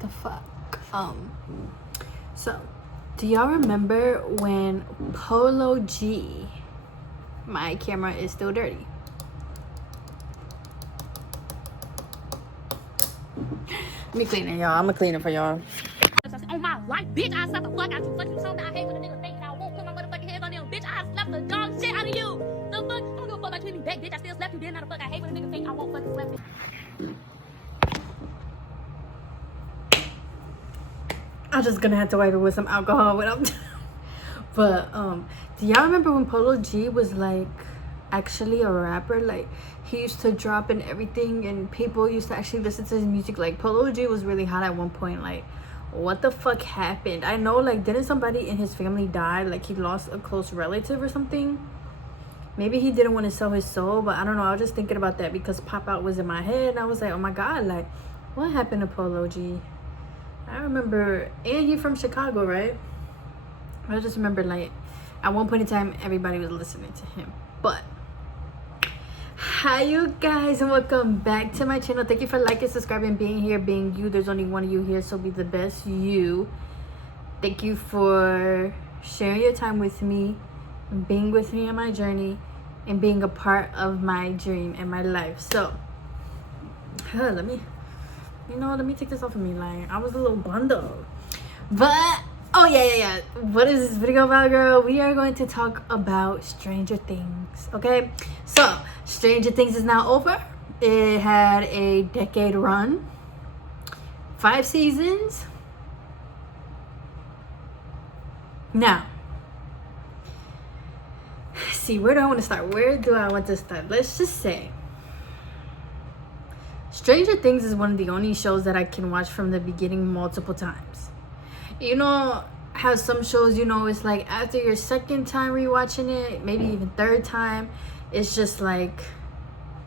the fuck? So do y'all remember when Polo G, my camera is still dirty, let me clean it, y'all. I'm gonna clean it for y'all. On my life, bitch, I slap the fuck out you. Fuck you, something I hate when a nigga think I won't put my motherfucking hands on them. Bitch, I slap the dog shit out of you. The fuck? I don't give a fuck about you me back, bitch. I still slap you. Then how the fuck I hate when a nigga think I won't fucking slap it. I'm just gonna have to wipe it with some alcohol when I'm done. But do y'all remember when Polo G was like actually a rapper? Like he used to drop and everything, and people used to actually listen to his music. Like Polo G was really hot at one point. Like what the fuck happened? I know, like, didn't somebody in his family die? Like he lost a close relative or something. Maybe he didn't want to sell his soul, but I don't know. I was just thinking about that because Pop Out was in my head, and I was like, oh my god, like what happened to Polo G? I remember, and he from Chicago, right? I just remember, like, at one point in time, everybody was listening to him. But hi, you guys, and welcome back to my channel. Thank you for liking, subscribing, being here, being you. There's only one of you here, so be the best you. Thank you for sharing your time with me, being with me on my journey, and being a part of my dream and my life. So, let me take this off of me. Like, I was a little bundled. But, oh, yeah. What is this video about, girl? We are going to talk about Stranger Things, okay? So, Stranger Things is now over. It had a decade run. 5 seasons. Now, see, where do I want to start? Let's just say Stranger Things is one of the only shows that I can watch from the beginning multiple times. You know how some shows, you know, it's like after your second time rewatching it, maybe even third time, it's just like,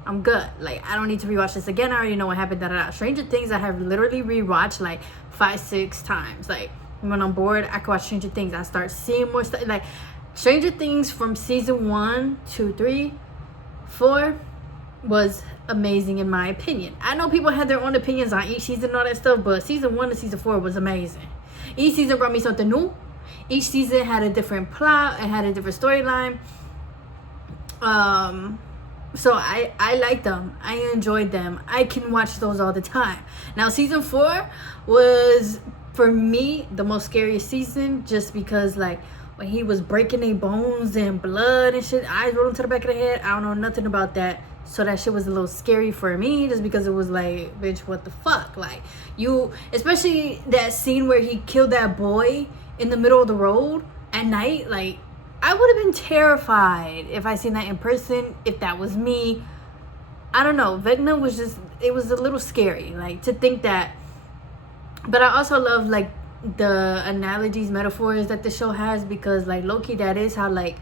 I'm good. Like, I don't need to rewatch this again. I already know what happened. Stranger Things, I have literally rewatched like 5-6 times. Like, when I'm bored, I can watch Stranger Things. I start seeing more stuff. Like, Stranger Things from season 1, 2, 3, 4 was amazing in my opinion. I know people had their own opinions on each season and all that stuff, but season 1 to season 4 was amazing. Each season brought me something new. Each season had a different plot and had a different storyline. So I liked them. I enjoyed them. I can watch those all the time. Now season 4 was, for me, the most scariest season, just because, like, when he was breaking their bones and blood and shit, eyes rolling to the back of the head, I don't know nothing about that. So that shit was a little scary for me, just because it was like, bitch, what the fuck? Like, you, especially that scene where he killed that boy in the middle of the road at night. Like, I would have been terrified if I seen that in person, if that was me. I don't know. Vecna was just, it was a little scary, like, to think that. But I also love, like, the analogies, metaphors that the show has, because, like, low-key, that is how, like,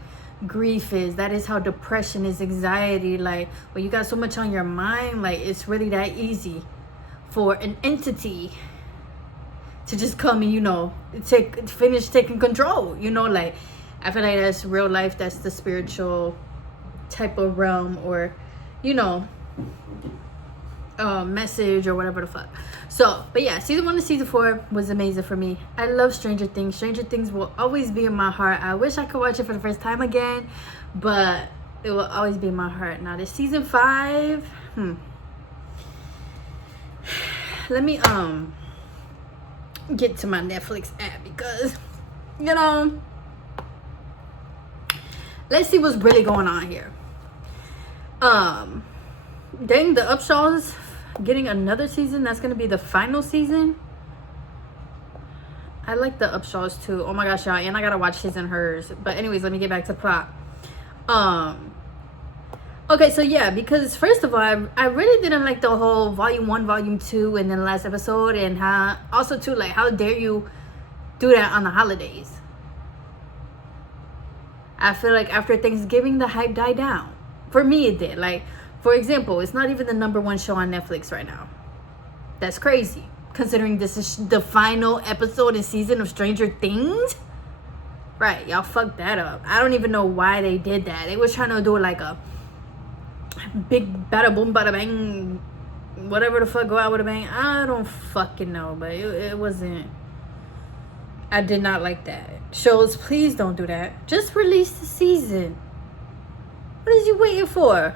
grief is. That is how depression is, anxiety. Like, when you got so much on your mind, like, it's really that easy for an entity to just come and, you know, finish taking control, you know. Like, I feel like that's real life. That's the spiritual type of realm, or, you know, message or whatever the fuck. So, but yeah, season 1 to season 4 was amazing for me. I love Stranger Things. Stranger Things will always be in my heart. I wish I could watch it for the first time again, but it will always be in my heart. Now this season 5, let me get to my Netflix app, because, you know, let's see what's really going on here. Dang, the Upshaws getting another season. That's gonna be the final season. I like the Upshaws too. Oh my gosh, y'all, and I gotta watch his and hers. But anyways, let me get back to plot. Okay, so yeah, because first of all, I really didn't like the whole volume 1, volume 2, and then last episode, and how also too, like, how dare you do that on the holidays. I feel like after Thanksgiving, the hype died down. For me, it did. Like, for example, it's not even the #1 show on Netflix right now. That's crazy, considering this is the final episode and season of Stranger Things. Right, y'all fucked that up. I don't even know why they did that. They was trying to do like a big bada boom bada bang whatever the fuck go out with a bang. I don't fucking know, but it wasn't. I did not like that. Shows, please don't do that. Just release the season. What is you waiting for?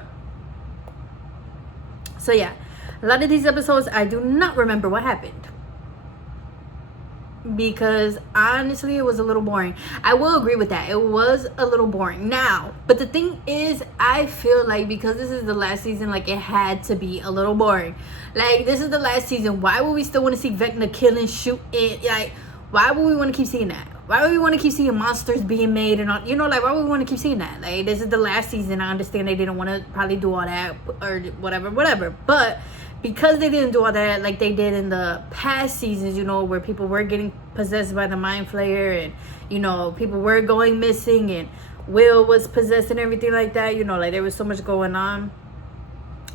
So yeah, a lot of these episodes I do not remember what happened, because honestly it was a little boring. I will agree with that. It was a little boring now, but the thing is, I feel like because this is the last season, like it had to be a little boring. Like, this is the last season. Why would we still want to see Vecna killing, shooting? Like, why would we want to keep seeing that? Why would we want to keep seeing monsters being made and all, you know, like, why would we want to keep seeing that? Like, this is the last season. I understand they didn't want to probably do all that or whatever, but because they didn't do all that like they did in the past seasons, you know, where people were getting possessed by the mind flayer, and, you know, people were going missing, and Will was possessed and everything like that, you know, like there was so much going on.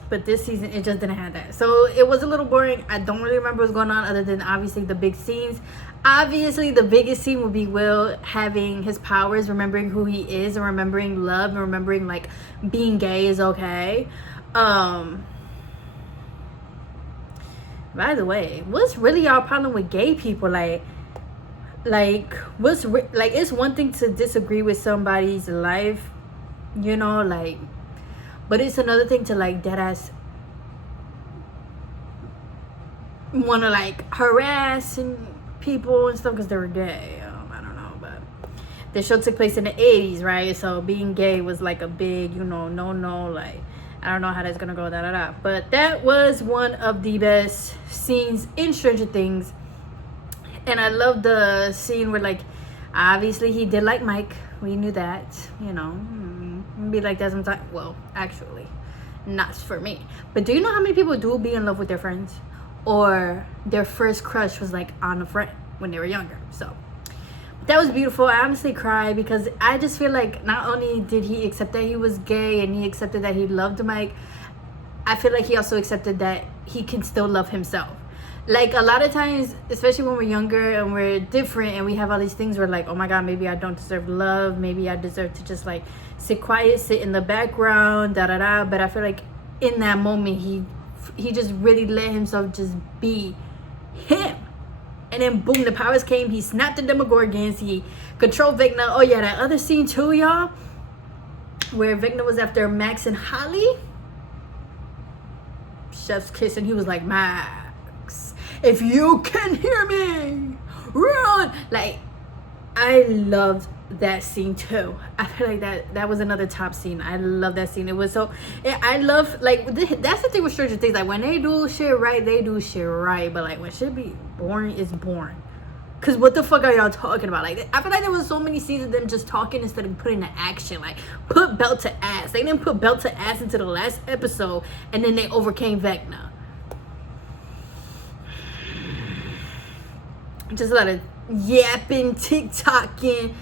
But this season, it just didn't have that. So it was a little boring. I don't really remember what's going on other than obviously the big scenes. Obviously, the biggest scene would be Will having his powers, remembering who he is, and remembering love, and remembering, like, being gay is okay. By the way, what's really y'all problem with gay people? Like it's one thing to disagree with somebody's life, you know, like, but it's another thing to, like, deadass want to, like, harass and people and stuff because they were gay. I don't know, but the show took place in the 80s, right? So being gay was like a big, you know, no, like, I don't know how that's gonna go, but that was one of the best scenes in Stranger Things. And I love the scene where, like, obviously he did like Mike. We knew that, you know. Be like that sometimes. Well, actually, not for me. But do you know how many people do be in love with their friends, or their first crush was like on a friend when they were younger? So that was beautiful. I honestly cried because I just feel like not only did he accept that he was gay and he accepted that he loved Mike, I feel like he also accepted that he can still love himself. Like, a lot of times, especially when we're younger and we're different and we have all these things, we're like, oh my god, maybe I don't deserve love, maybe I deserve to just, like, sit quiet, sit in the background, but I feel like in that moment he just really let himself just be him. And then boom, the powers came. He snapped the Demogorgons. He controlled Vecna. Oh yeah, that other scene too, y'all, where Vecna was after Max and Holly. Chef's kiss, and he was like, Max, if you can hear me, run. Like, I loved that scene too. I feel like that was another top scene. I love that scene. It was so, I love, like, that's the thing with Stranger Things. Like, when they do shit right, they do shit right. But, like, when shit be boring, it's boring. Cause what the fuck are y'all talking about? Like, I feel like there was so many scenes of them just talking instead of putting the action. Like, put belt to ass. They didn't put belt to ass into the last episode, and then they overcame Vecna. Just a lot of yapping, TikToking.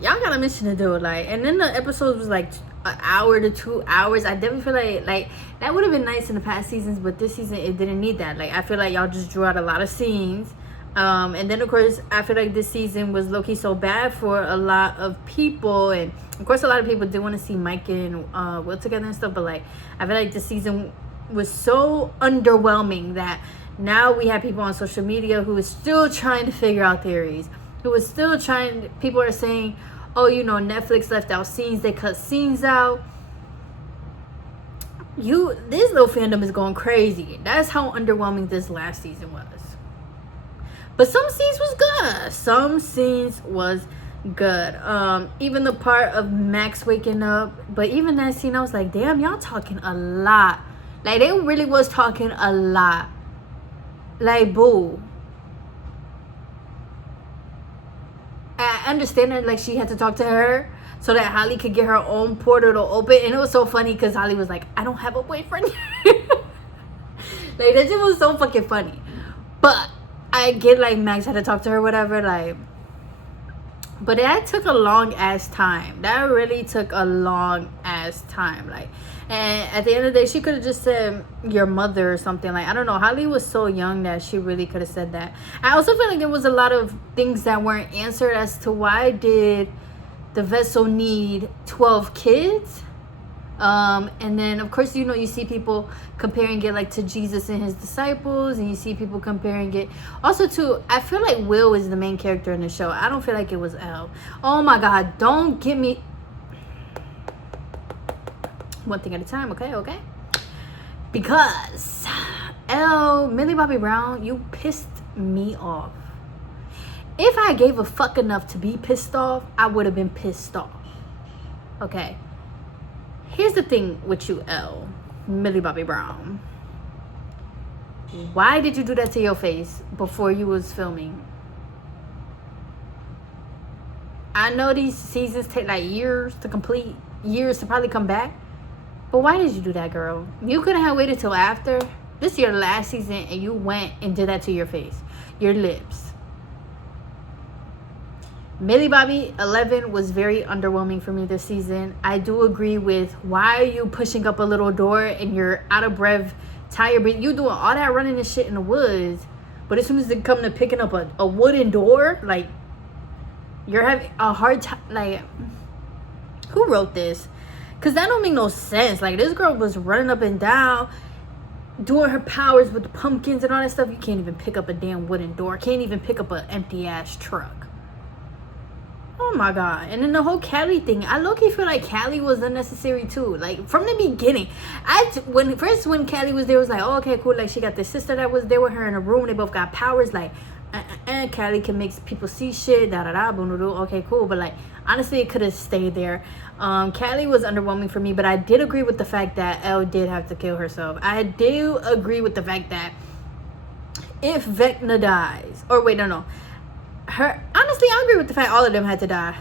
Y'all got a mission to do, like, and then the episode was like an hour to 2 hours. I definitely feel like that would have been nice in the past seasons, but this season it didn't need that. Like, I feel like y'all just drew out a lot of scenes, and then of course I feel like this season was low-key so bad for a lot of people, and of course a lot of people did want to see Mike and Will together and stuff, but, like, I feel like this season was so underwhelming that now we have people on social media who is still trying to figure out theories, who is still trying. People are saying, oh, you know, Netflix left out scenes, they cut scenes out. This little fandom is going crazy. That's how underwhelming this last season was. But some scenes was good. Even the part of Max waking up, but even that scene, I was like, damn, y'all talking a lot. Like, they really was talking a lot. Like, boo. I understand that, like, she had to talk to her so that Holly could get her own portal to open. And it was so funny because Holly was like, I don't have a boyfriend. Like, that shit was so fucking funny. But I get, like, Max had to talk to her, whatever, like, but that took a long ass time. That really took a long ass time. Like, and at the end of the day, she could have just said your mother or something. Like, I don't know. Holly was so young that she really could have said that. I also feel like there was a lot of things that weren't answered as to why did the vessel need 12 kids. And then of course, you know, you see people comparing it like to Jesus and his disciples, and you see people comparing it also to, I feel like Will is the main character in the show. I don't feel like it was Elle. Oh my god, don't get me, one thing at a time, okay? Because Elle, Millie Bobby Brown, you pissed me off. If I gave a fuck enough to be pissed off, I would have been pissed off. Okay. Here's the thing with you, Elle, Millie Bobby Brown. Why did you do that to your face before you was filming? I know these seasons take like years to complete, years to probably come back. But why did you do that, girl? You couldn't have waited till after. This is your last season and you went and did that to your face. Your lips. Millie Bobby 11 was very underwhelming for me this season. I do agree with, why are you pushing up a little door and you're out of breath, tired, but you doing all that running and shit in the woods, but as soon as it come to picking up a wooden door, like, you're having a hard time. Like, who wrote this? Because that don't make no sense. Like, this girl was running up and down, doing her powers with the pumpkins and all that stuff. You can't even pick up a damn wooden door. Can't even pick up an empty ass truck. Oh my god. And then the whole Callie thing, I low-key feel like Callie was unnecessary too. Like, from the beginning, when Callie was there, it was like, oh, okay, cool. Like, she got the sister that was there with her in a room. They both got powers. Like, Callie can make people see shit, okay, cool. But like, honestly, it could have stayed there. Callie was underwhelming for me, but I did agree with the fact that Elle did have to kill herself. I do agree with the fact that if Vecna dies, or wait, no, honestly, I agree with the fact all of them had to die.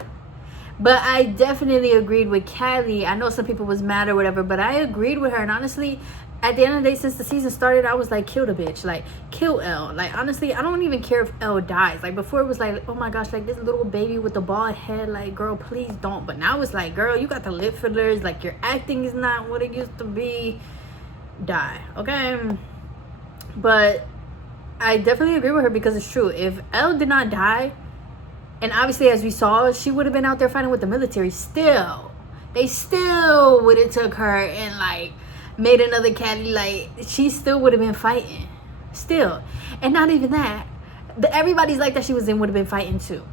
But I definitely agreed with Callie. I know some people was mad or whatever, but I agreed with her. And honestly, at the end of the day, since the season started, I was like, kill the bitch. Like, kill Elle. Like, honestly, I don't even care if Elle dies. Like, before it was like, oh my gosh, like, this little baby with the bald head. Like, girl, please don't. But now it's like, girl, you got the lip fillers. Like, your acting is not what it used to be. Die. Okay? But I definitely agree with her, because it's true. If Elle did not die, and obviously, as we saw, she would have been out there fighting with the military still. They still would have took her and, like, made another Callie. Like, she still would have been fighting. Still. And not even that. Everybody's like that she was in would have been fighting too.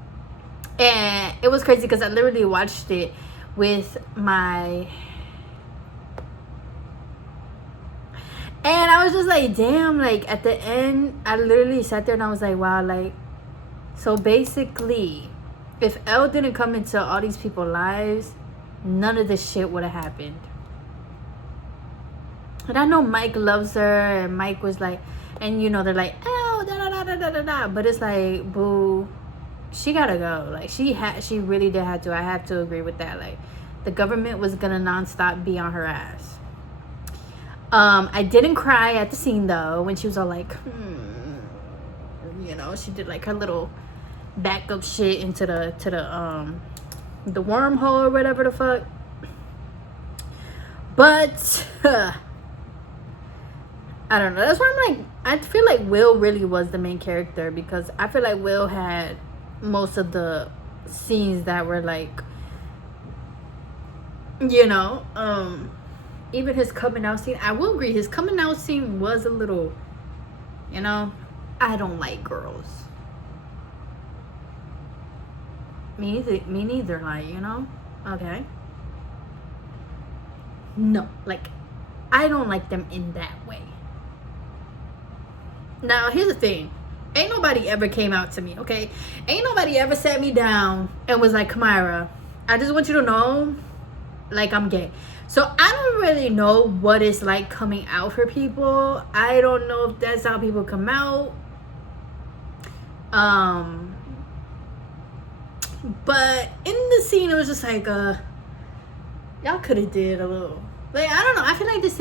And it was crazy because I literally watched it with my... And I was just like, damn, like, at the end, I literally sat there and I was like, wow, like, so basically, if Elle didn't come into all these people's lives, none of this shit would have happened. And I know Mike loves her, and Mike was like, and you know, they're like, oh, da. But it's like, boo, she gotta go. Like, she really did have to. I have to agree with that. Like, the government was gonna nonstop be on her ass. I didn't cry at the scene though, when she was all like, you know, she did like her little backup shit into the wormhole or whatever the fuck. But I don't know. That's why I'm like, I feel like Will really was the main character, because I feel like Will had most of the scenes that were like, you know, even his coming out scene. I will agree, his coming out scene was a little, you know, I don't like girls. Me neither, like, you know, okay. No, like, I don't like them in that way. Now, here's the thing. Ain't nobody ever came out to me, okay? Ain't nobody ever sat me down and was like, Kamira, I just want you to know, like, I'm gay. So I don't really know what it's like coming out for people. I don't know if that's how people come out. But in the scene, it was just like, y'all could have did a little. Like, I don't know. I feel like this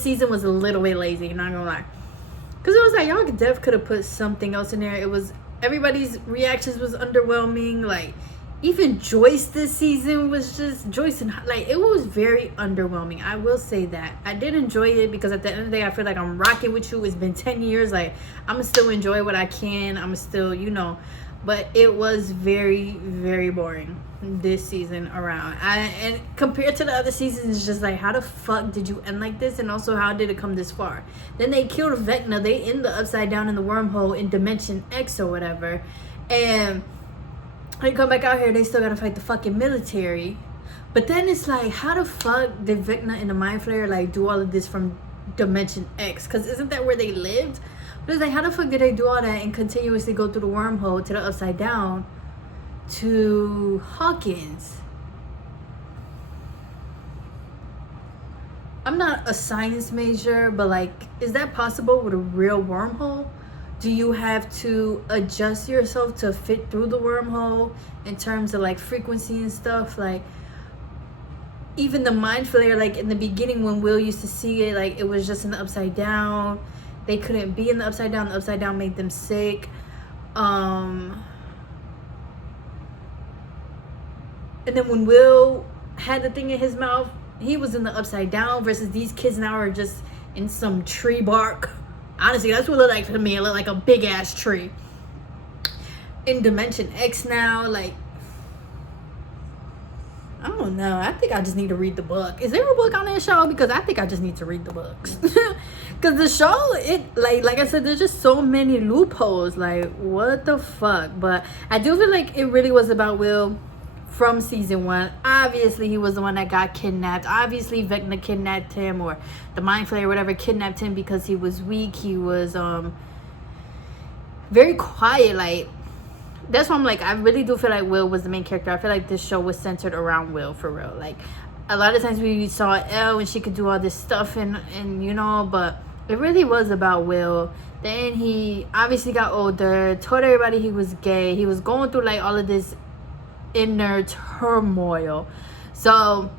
season was a little bit lazy, not gonna lie. Because it was like, y'all could have put something else in there. It was, everybody's reactions was underwhelming. Like, even Joyce this season was just, Joyce and, like, it was very underwhelming. I will say that. I did enjoy it, because at the end of the day, I feel like I'm rocking with you. It's been 10 years. Like, I'm going to still enjoy what I can. I'm still, you know. but it was very, very boring this season around. And compared to the other seasons, it's just like, how the fuck did you end like this? And also, how did it come this far? Then they killed Vecna. They end the upside down in the wormhole in Dimension X or whatever. And they come back out here, they still gotta fight the fucking military. But then it's like, how the fuck did Vecna and the Mind Flayer like do all of this from Dimension X? Because isn't that where they lived? But it's like, how the fuck did they do all that and continuously go through the wormhole to the upside down to Hawkins? I'm not a science major, but like, is that possible with a real wormhole? Do you have to adjust yourself to fit through the wormhole in terms of like frequency and stuff? Like, even the Mind Flayer, like in the beginning when Will used to see it, like it was just in the upside down. They couldn't be in the upside down. The upside down made them sick. And then when Will had the thing in his mouth, he was in the upside down, versus these kids now are just in some tree bark. Honestly, that's what it looked like to me. It looked like a big ass tree. In Dimension X now, like, I don't know. I think I just need to read the book. Is there a book on that show? Because I think I just need to read the books. Because the show, it like I said, there's just so many loopholes. Like, what the fuck? But I do feel like it really was about Will from season 1. Obviously, he was the one that got kidnapped. Obviously, Vecna kidnapped him, or the Mind Flayer, whatever, kidnapped him because he was weak. He was very quiet. Like, that's why I'm like, I really do feel like Will was the main character. I feel like this show was centered around Will for real. Like, a lot of times we saw Elle and she could do all this stuff and you know, but it really was about Will. Then he obviously got older, told everybody he was gay. He was going through like all of this inner turmoil. So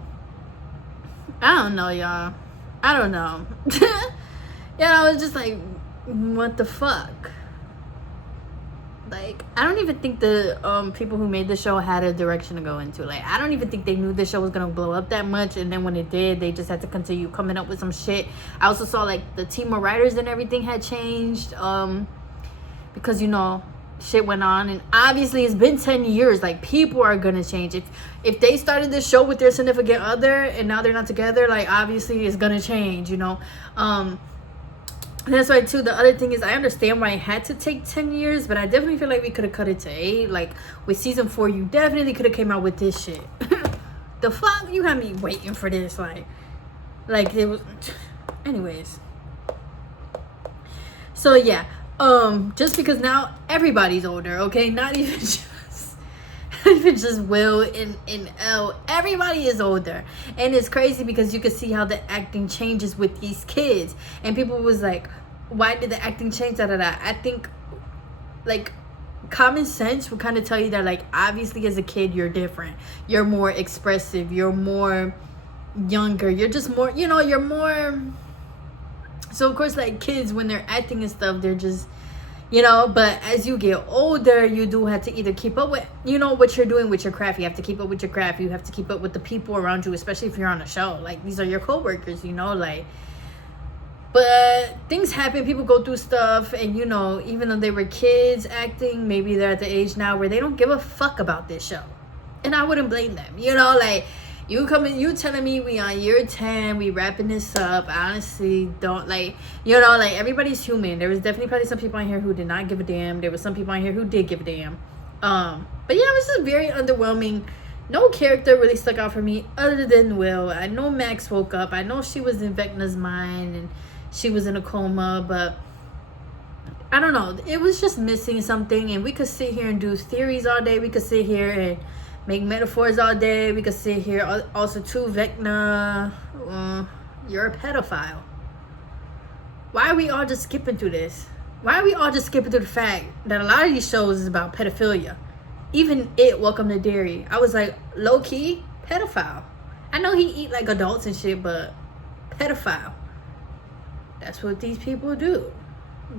I don't know, y'all. I don't know. Yeah, I was just like, what the fuck? Like, I don't even think the people who made the show had a direction to go into. Like, I don't even think they knew the show was gonna blow up that much, and then when it did, they just had to continue coming up with some shit. I also saw like the team of writers and everything had changed because, you know, shit went on, and obviously it's been 10 years. Like, people are gonna change. If they started this show with their significant other and now they're not together, like, obviously it's gonna change, you know. And that's why too, the other thing is, I understand why it had to take 10 years, but I definitely feel like we could have cut it to 8. Like, with season 4, you definitely could have came out with this shit. The fuck? You had me waiting for this. Like it was. Anyways. So yeah, just because now everybody's older, okay? Not even just Will and Elle. Everybody is older, and it's crazy because you can see how the acting changes with these kids. And people was like, why did the acting change? I think like common sense would kind of tell you that, like, obviously as a kid you're different, you're more expressive, you're more younger, you're just more, you know, you're more. So of course, like, kids when they're acting and stuff, they're just, you know. But as you get older, you do have to either keep up with, you know, what you're doing with your craft. You have to keep up with your craft. You have to keep up with the people around you, especially if you're on a show. Like, these are your co-workers, you know, like. But things happen, people go through stuff, and, you know, even though they were kids acting, maybe they're at the age now where they don't give a fuck about this show. And I wouldn't blame them, you know. Like, you telling me we on year 10, we wrapping this up. I honestly don't, like, you know, like, everybody's human. There was definitely probably some people on here who did not give a damn. There was some people on here who did give a damn. But yeah, it was just very underwhelming. No character really stuck out for me other than Will. I know Max woke up. I know she was in Vecna's mind and she was in a coma, but I don't know. It was just missing something. And we could sit here and do theories all day. We could sit here and make metaphors all day. We could sit here also too. Vecna, you're a pedophile. Why are we all just skipping through this? Why are we all just skipping through the fact that a lot of these shows is about pedophilia? Even Welcome to Derry, I was like, low key pedophile. I know he eat like adults and shit, but pedophile. That's what these people do.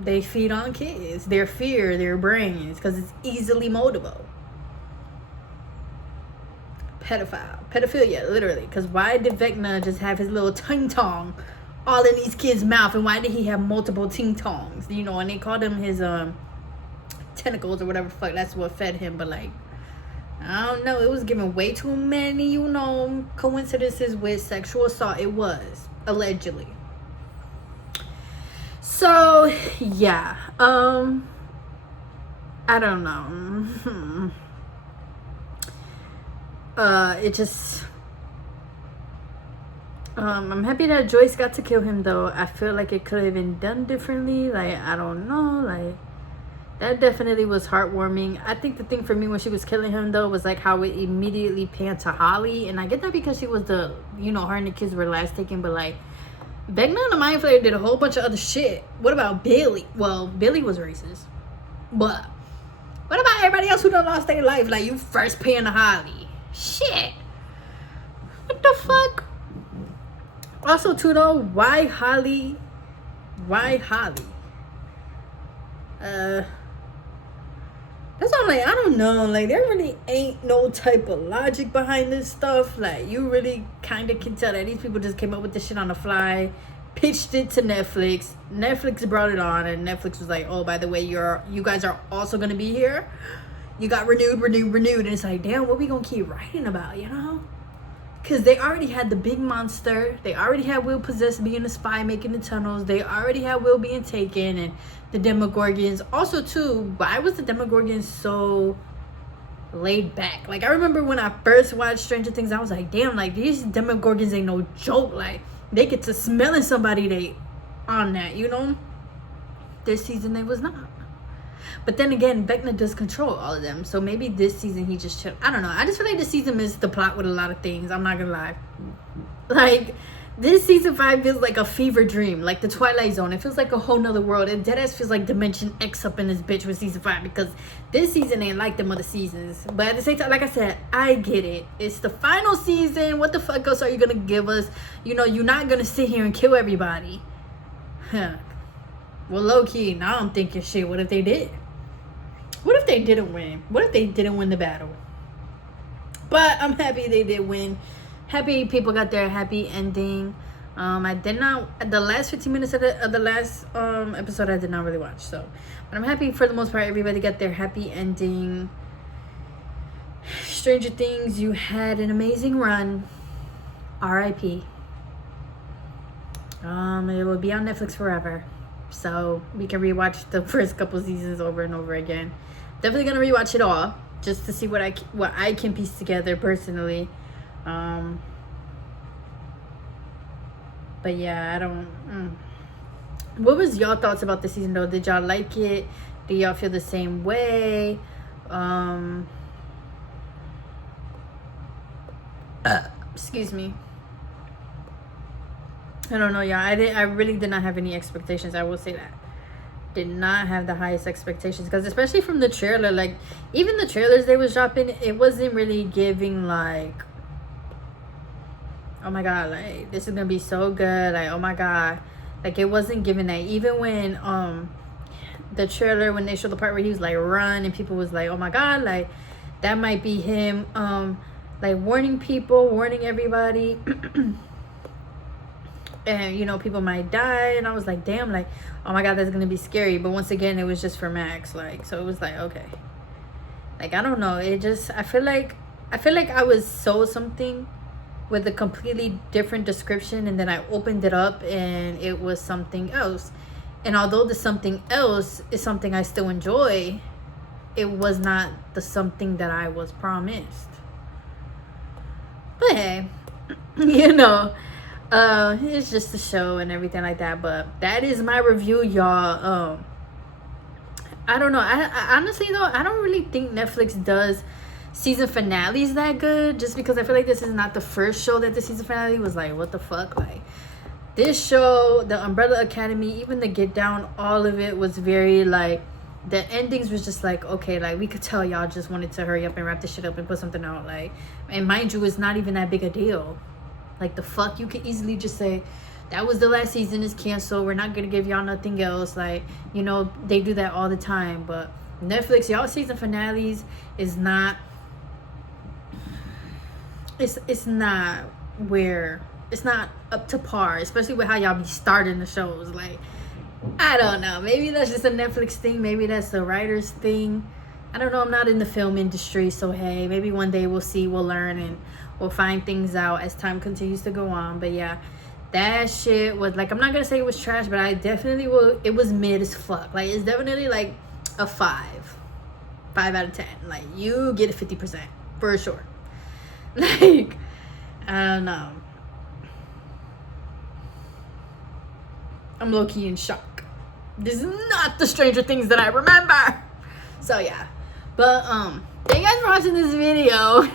They feed on kids, their fear, their brains, because it's easily moldable. Pedophilia, literally. Because why did Vecna just have his little ting tong all in these kids' mouth, and why did he have multiple ting tongs? You know, and they called him his tentacles or whatever fuck that's what fed him. But like, I don't know, it was giving way too many, you know, coincidences with sexual assault. It was allegedly. So yeah, I don't know. It just I'm happy that Joyce got to kill him though. I feel like it could have been done differently. Like, I don't know, like that definitely was heartwarming. I think the thing for me when she was killing him though was like how it immediately panned to Holly, and I get that because she was the, you know, her and the kids were last taken, but like Vecna and the Mind Flayer did a whole bunch of other shit. What about Billy? Well, Billy was racist, but what about everybody else who done lost their life? Like, you first paying to Holly. Shit. What the fuck? Also, too, though, why Holly? Why Holly? That's all I'm like, I don't know. Like, there really ain't no type of logic behind this stuff. Like, you really kind of can tell that these people just came up with this shit on the fly, pitched it to Netflix. Netflix brought it on, and Netflix was like, oh, by the way, you guys are also going to be here. You got renewed. And it's like, damn, what we going to keep writing about, you know? Because they already had the big monster. They already had Will possessed being a spy making the tunnels. They already had Will being taken and the Demogorgons. Also, too, why was the Demogorgon so laid back? Like, I remember when I first watched Stranger Things, I was like, damn, like, these Demogorgons ain't no joke. Like, they get to smelling somebody they on that, you know? This season, they was not. But then again, Vecna does control all of them. So maybe this season he just chill. I don't know. I just feel like this season missed the plot with a lot of things. I'm not gonna lie. Like, this season 5 feels like a fever dream. Like the Twilight Zone. It feels like a whole nother world. It deadass feels like Dimension X up in this bitch with season 5. Because this season ain't like them other seasons. But at the same time, like I said, I get it. It's the final season. What the fuck else are you gonna give us? You know, you're not gonna sit here and kill everybody. Huh. Well, low-key, now I'm thinking, shit, what if they did? What if they didn't win? What if they didn't win the battle? But I'm happy they did win. Happy people got their happy ending. I did not, the last 15 minutes of the last episode, I did not really watch. So, but I'm happy for the most part, everybody got their happy ending. Stranger Things, you had an amazing run. R.I.P. It will be on Netflix forever. So we can rewatch the first couple seasons over and over again. Definitely gonna rewatch it all just to see what I can piece together personally. But yeah, I don't. What was y'all thoughts about the season though? Did y'all like it? Do y'all feel the same way? Excuse me. I don't know, y'all. I really did not have any expectations. I will say that. Did not have the highest expectations. Because especially from the trailer, like, even the trailers they was dropping, it wasn't really giving, like, oh my God, like, this is going to be so good. Like, oh my God. Like, it wasn't giving that. Even when, the trailer, when they showed the part where he was, like, run, and people was like, oh my God, like, that might be him, like, warning people, warning everybody. And, you know, people might die. And I was like, damn, like, oh my God, that's going to be scary. But once again, it was just for Max. Like, so it was like, okay. Like, I don't know. It just, I feel like I was sold something with a completely different description. And then I opened it up and it was something else. And although the something else is something I still enjoy, it was not the something that I was promised. But hey, you know. It's just a show and everything like that, but that is my review, y'all. I don't know. I honestly though, I don't really think Netflix does season finales that good, just because I feel like this is not the first show that the season finale was like, what the fuck? Like, this show, the Umbrella Academy, even the Get Down, all of it was very like, the endings was just like, okay, like, we could tell y'all just wanted to hurry up and wrap this shit up and put something out, like, and mind you, it's not even that big a deal. Like, the fuck, you could easily just say, that was the last season, it's canceled, we're not gonna give y'all nothing else. Like, you know, they do that all the time. But Netflix, y'all season finales is not, it's not where, it's not up to par, especially with how y'all be starting the shows. Like, I don't know. Maybe that's just a Netflix thing. Maybe that's the writer's thing. I don't know. I'm not in the film industry, so hey, maybe one day we'll see, we'll learn, and we'll find things out as time continues to go on. But yeah, that shit was like, I'm not gonna say it was trash, but I definitely will. It was mid as fuck. Like, it's definitely like a 5 out of 10. Like, you get a 50% for sure. Like, I don't know. I'm low-key in shock. This is not the Stranger Things that I remember. So yeah. But thank you guys for watching this video.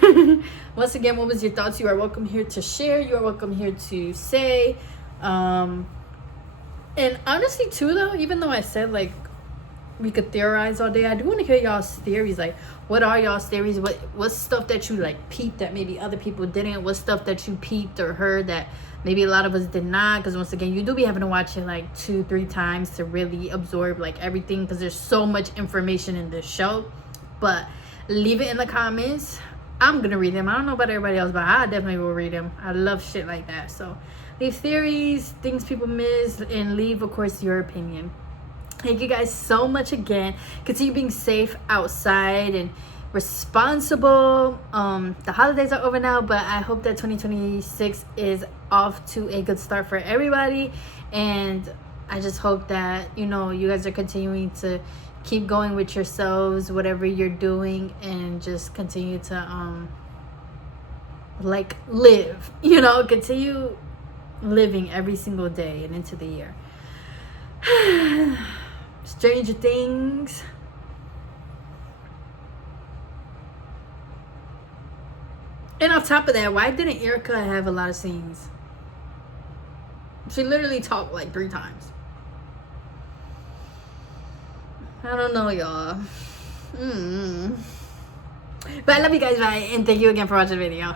Once again, what was your thoughts? You are welcome here to share. You are welcome here to say. And honestly too though, even though I said like we could theorize all day, I do want to hear y'all's theories. Like, what are y'all's theories? What's stuff that you like peeped that maybe other people didn't? What's stuff that you peeped or heard that maybe a lot of us did not? Because once again, you do be having to watch it like 2-3 times to really absorb like everything, because there's so much information in this show. But leave it in the comments. I'm gonna read them. I don't know about everybody else, but I definitely will read them. I love shit like that. So leave theories, things people miss, and leave, of course, your opinion. Thank you guys so much again. Continue being safe outside and responsible. The holidays are over now, but I hope that 2026 is off to a good start for everybody. And I just hope that, you know, you guys are continuing to keep going with yourselves, whatever you're doing, and just continue to like live, you know, continue living every single day and into the year. Stranger Things. And on top of that, why didn't Erica have a lot of scenes? She literally talked like 3 times. I don't know, y'all. But I love you guys, bye, and thank you again for watching the video.